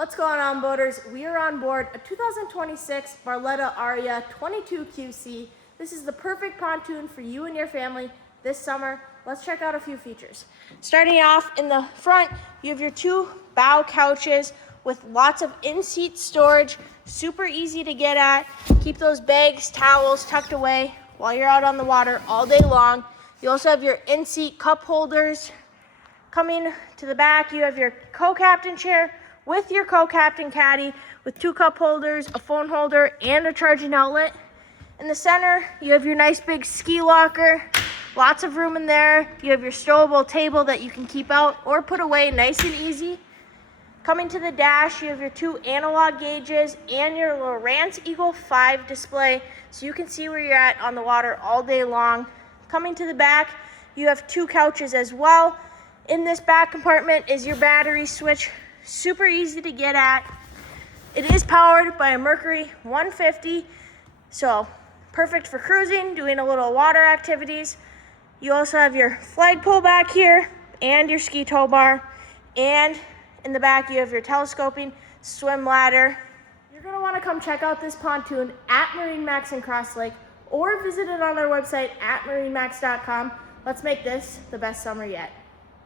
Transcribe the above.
What's going on, boaters? We are on board a 2026 Barletta Aria 22QC. This is the perfect pontoon for you and your family this summer. Let's check out a few features. Starting off in the front, you have your two bow couches with lots of in-seat storage, super easy to get at. Keep those bags, towels tucked away while you're out on the water all day long. You also have your in-seat cup holders. Coming to the back, you have your co-captain chair with your co-captain caddy with two cup holders, a phone holder, and a charging outlet. In the center, you have your nice big ski locker, lots of room in there. You have your stowable table that you can keep out or put away nice and easy. Coming to the dash, you have your two analog gauges and your Lowrance Eagle 5 display so you can see where you're at on the water all day long. Coming to the back, you have two couches as well. In this back compartment is your battery switch, super easy to get at. It is powered by a Mercury 150, so perfect for cruising, doing a little water activities. You also have your flagpole back here and your ski tow bar, and in the back you have your telescoping swim ladder. You're going to want to come check out this pontoon at MarineMax in Crosslake or visit it on our website at marinemax.com. Let's make this the best summer yet.